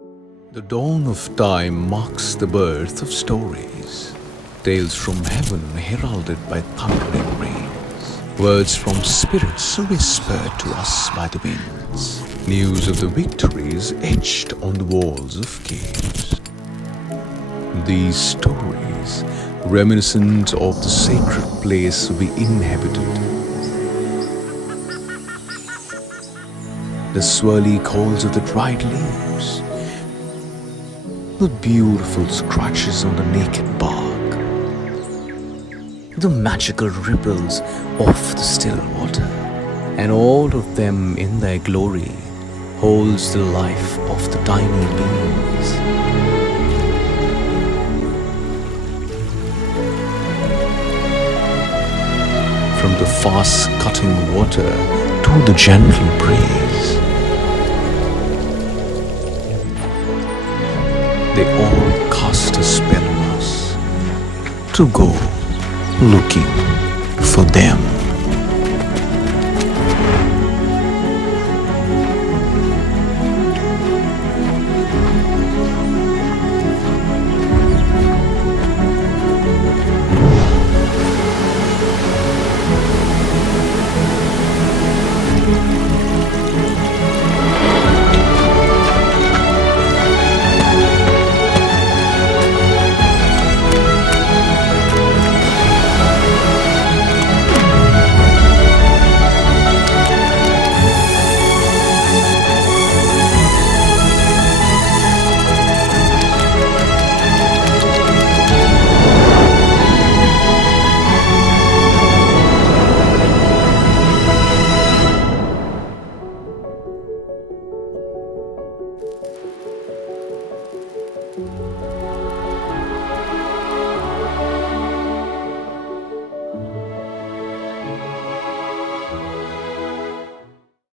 The dawn of time marks the birth of stories. Tales from heaven heralded by thundering rains. Words from spirits whispered to us by the winds. News of the victories etched on the walls of caves. These stories, reminiscent of the sacred place we inhabited. The swirly calls of the dried leaves. The beautiful scratches on the naked bark. The magical ripples of the still water. And all of them in their glory holds the life of the tiny beings. From the fast-cutting water to the gentle breeze, they all cast a spell on us to go looking for them.